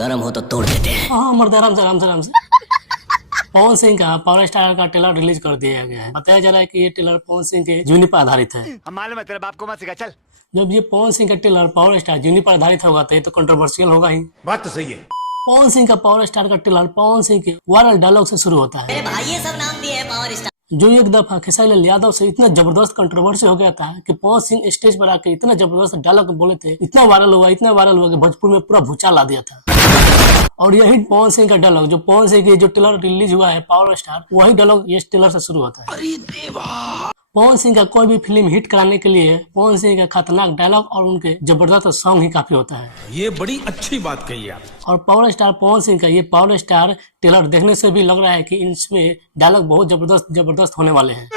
गर्म हो तो तोड़ देते हैं। हाँ मर्द, आराम से आराम से आराम से। पवन सिंह का पावर स्टार का ट्रेलर रिलीज कर दिया गया है। बताया जा रहा है कि ये ट्रेलर पवन सिंह के जीवनी पर आधारित है। हम मालूम है तेरे बाप को मत सिखा, चल। जब ये पवन सिंह का ट्रेलर पावर स्टार जीवनी पर आधारित होगा तो ये तो कंट्रोवर्शियल होगा ही। बात तो सही है। पवन सिंह का पावर स्टार का ट्रेलर पवन सिंह के वायरल डायलॉग से शुरू होता है। मेरे भाई ये सब नाम दिए हैं पावर स्टार। जो एक दफा खेसारी लाल यादव से इतना जबरदस्त कंट्रोवर्सी हो गया था कि पवन सिंह स्टेज पर आके इतना जबरदस्त डायलॉग बोले थे, इतना वायरल हुआ कि भोजपुर में पूरा भूचाल ला दिया था। और यही पवन सिंह का डायलॉग, जो पवन सिंह की जो ट्रेलर रिलीज हुआ है पावर स्टार, वही डायलॉग इस ट्रेलर से शुरू होता है। अरे देवा। पवन सिंह का कोई भी फिल्म हिट कराने के लिए पवन सिंह का खतरनाक डायलॉग और उनके जबरदस्त सॉन्ग ही काफी होता है। ये बड़ी अच्छी बात कही आप। और पावर स्टार पवन सिंह का ये पावर स्टार ट्रेलर देखने से भी लग रहा है कि इसमें डायलॉग बहुत जबरदस्त होने वाले हैं।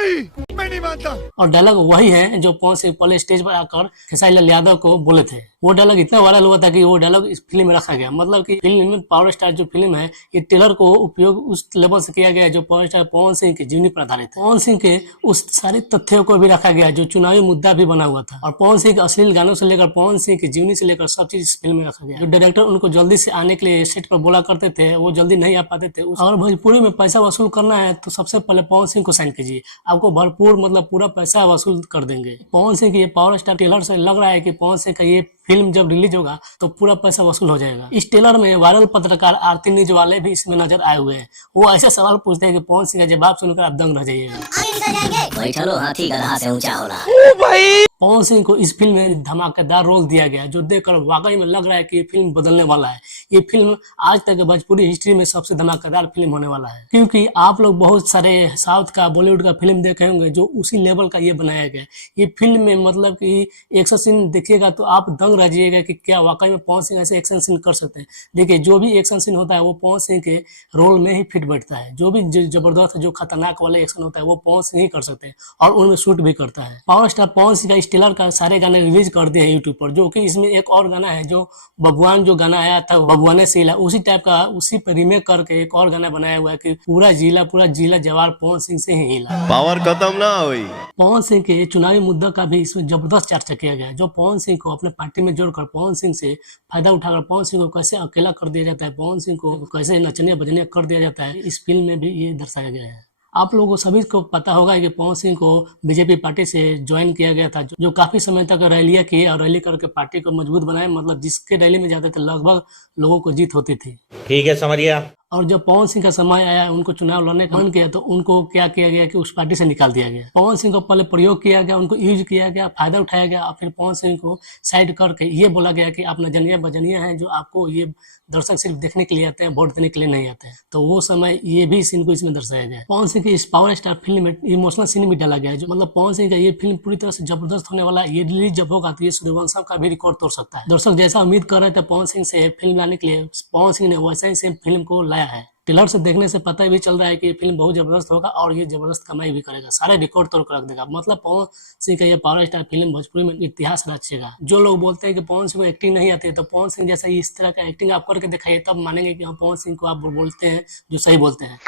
मैं नहीं मानता। और डायलॉग वही है जो पवन सिंह पहले स्टेज पर आकर खेसारी लाल यादव को बोले थे। वो डायलॉग इतना वायरल हुआ था कि वो डायलॉग इस फिल्म में रखा गया। मतलब कि फिल्म में पावर स्टार जो फिल्म है, ये ट्रेलर को उपयोग उस लेवल से किया गया जो पावर स्टार पवन सिंह के जीवनी पर आधारित है। पवन सिंह के उस सारे तथ्यों को भी रखा गया जो चुनावी मुद्दा भी बना हुआ था। और पवन सिंह के अश्लील गानों से लेकर पवन सिंह की जीवनी से लेकर सब चीज इस फिल्म में रखा गया। जो डायरेक्टर उनको जल्दी से आने के लिए सेट पर बोला करते थे, वो जल्दी नहीं आ पाते थे। अगर भोजपुरी में पैसा वसूल करना है तो सबसे पहले पवन सिंह को साइन कीजिए, आपको भरपूर मतलब पूरा पैसा वसूल कर देंगे। पवन सिंह की ये पावर स्टार ट्रेलर से लग रहा है कि पवन सिंह का ये फिल्म जब रिलीज होगा तो पूरा पैसा वसूल हो जाएगा। इस ट्रेलर में वायरल पत्रकार आरती न्यूज वाले भी इसमें नजर आए हुए हैं। वो ऐसे सवाल पूछते हैं कि पवन सिंह का जवाब सुनकर आप दंग रह जाइएगा। बैठलो हाथी गधा से ऊंचा होला। पवन सिंह को इस फिल्म में धमाकेदार रोल दिया गया, जो देखकर वाकई में लग रहा है कि ये फिल्म बदलने वाला है। ये फिल्म आज तक भोजपुरी हिस्ट्री में सबसे धमाकेदार फिल्म होने वाला है। क्योंकि आप लोग बहुत सारे साउथ का, बॉलीवुड का फिल्म देखे होंगे जो उसी लेवल का ये बनाया गया। ये फिल्म में मतलब कि एक्शन सीन देखिएगा तो आप दंग रह जाइएगा कि क्या वाकई में पवन सिंह ऐसे एक्शन सीन कर सकते हैं। देखिए, जो भी एक्शन सीन होता है वो पवन सिंह के रोल में ही फिट बैठता है। जो भी जबरदस्त, जो खतरनाक वाले एक्शन होता है वो पवन सिंह ही कर सकते हैं और उनमें शूट भी करता है। पावर स्टार पवन सिंह का इस ट्रेलर का सारे गाने रिलीज कर दिए हैं यूट्यूब पर। जो कि इसमें एक और गाना है जो बबुआन जो गाना आया था, बबुआने से हिला, उसी टाइप का उसी पर रीमेक करके एक और गाना बनाया हुआ है कि पूरा जिला जवार पवन सिंह से ही हिला। पावर खत्म ना हुई। पवन सिंह के चुनावी मुद्दा का भी इसमें जबरदस्त चर्चा किया गया है। जो पवन सिंह को अपने पार्टी में जोड़कर पवन सिंह से फायदा उठाकर पवन सिंह को कैसे अकेला कर दिया जाता है, पवन सिंह को कैसे नचने बजने कर दिया जाता है, इस फिल्म में भी ये दर्शाया गया है। आप लोगों को सभी को पता होगा कि पवन सिंह को बीजेपी पार्टी से ज्वाइन किया गया था, जो काफी समय तक रैलियां की और रैली करके पार्टी को मजबूत बनाए। मतलब जिसके रैली में जाते थे लगभग लोगों को जीत होती थी। ठीक है, समझ गया। और जब पवन सिंह का समय आया, उनको चुनाव लड़ने का मन किया, तो उनको क्या किया गया कि उस पार्टी से निकाल दिया गया। पवन सिंह को पहले प्रयोग किया गया, उनको यूज किया गया, फायदा उठाया गया और फिर पवन सिंह को साइड करके ये बोला गया कि आप नजनिया बजनिया हैं, जो आपको ये दर्शक सिर्फ देखने के लिए आते हैं, वोट देने के लिए नहीं आते हैं। तो वो समय ये भी सीन को इसमें दर्शाया गया है। पवन सिंह की इस पावर स्टार फिल्म में इमोशनल सीन भी डाला गया है। जो मतलब पवन सिंह का ये फिल्म पूरी तरह से जबरदस्त होने वाला है। ये रिलीज जब होगा तो ये सूर्यवंशम का भी रिकॉर्ड तोड़ सकता है। दर्शक जैसा उम्मीद कर रहे थे पवन सिंह से फिल्म लाने के लिए, पवन सिंह ने वैसा ही सेम फिल्म को लाया है। ट्रेलर से देखने से पता भी चल रहा है कि ये फिल्म बहुत जबरदस्त होगा और ये जबरदस्त कमाई भी करेगा, सारे रिकॉर्ड तोड़ कर रख देगा। मतलब पवन सिंह का ये पावर स्टार फिल्म भोजपुरी में इतिहास रचेगा। जो लोग बोलते हैं कि पवन सिंह को एक्टिंग नहीं आती है, तो पवन सिंह जैसा इस तरह का एक्टिंग आप करके दिखाइए, तब मानेंगे कि हाँ पवन सिंह को आप बोलते हैं जो सही बोलते हैं।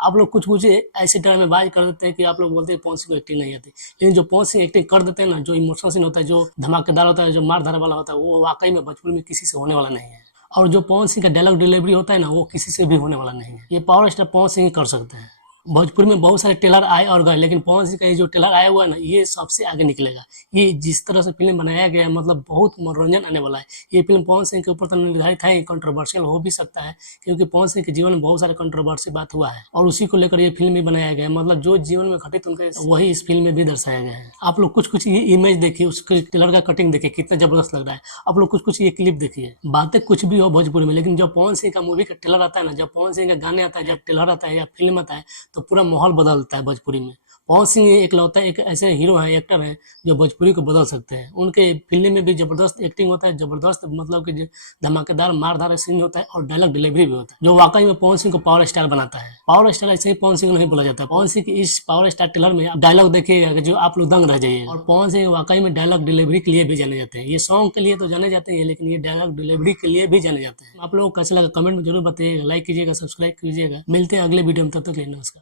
आप लोग कुछ ऐसे ड्रामेबाज कर देते हैं कि आप लोग बोलते हैं पवन सिंह को एक्टिंग नहीं आती, लेकिन जो पवन सिंह एक्टिंग कर देते हैं ना, जो इमोशनल सीन होता है, जो धमाकेदार होता है, जो मार धार वाला होता है, वो वाकई में भोजपुरी में किसी से होने वाला नहीं है। और जो पवन सिंह का डायलॉग डिलीवरी होता है ना, वो किसी से भी होने वाला नहीं है। ये पावर स्टार पवन सिंह ही कर सकते हैं। भोजपुरी में बहुत सारे ट्रेलर आए और गए, लेकिन पवन सिंह का ये जो ट्रेलर आया हुआ है ना, ये सबसे आगे निकलेगा। ये जिस तरह से फिल्म बनाया गया है, मतलब बहुत मनोरंजन आने वाला है। ये फिल्म पवन सिंह के ऊपर तो निर्धारित है, कंट्रोवर्शियल हो भी सकता है, क्योंकि पवन सिंह के जीवन में बहुत सारे कंट्रोवर्सी बात हुआ है और उसी को लेकर ये फिल्म भी बनाया गया है। मतलब जो जीवन में घटित उनके वही इस फिल्म में भी दर्शाया गया है। आप लोग कुछ ये इमेज देखिए, उसके ट्रेलर का कटिंग देखिए, कितना जबरदस्त लग रहा है। आप लोग कुछ ये क्लिप देखिए। बातें कुछ भी हो भोजपुरी में, लेकिन जब पवन सिंह का मूवी का ट्रेलर आता है ना, जब पवन सिंह का गाने आता है, जब ट्रेलर आता है या फिल्म आता है, तो पूरा माहौल बदलता है भोजपुरी में। पवन सिंह एक लौता एक ऐसे हीरो है, एक्टर है, जो भोजपुरी को बदल सकते हैं। उनके फिल्म में भी जबरदस्त एक्टिंग होता है, जबरदस्त मतलब कि धमाकेदार मारधार सीन होता है और डायलॉग डिलीवरी भी होता है, जो वाकई में पवन सिंह को पावर स्टार बनाता है। पावर स्टार ऐसे ही पवन सिंह को नहीं बोला जाता है। पवन सिंह की इस पावर स्टार ट्रेलर में डायलॉग देखिएगा जो आप लोग दंग रह जाइएगा। और पवन सिंह वाकई में डायलॉग डिलीवरी के लिए भी जाने जाते हैं। ये सॉन्ग के लिए तो जाने जाते हैं, लेकिन ये डायलॉग डिलीवरी के लिए भी जाने जाते हैं। आप लोगों को कैसा लगा कमेंट में जरूर बताइएगा, लाइक कीजिएगा, सब्सक्राइब कीजिएगा। मिलते हैं अगले वीडियो में, तब तक के लिए नमस्कार।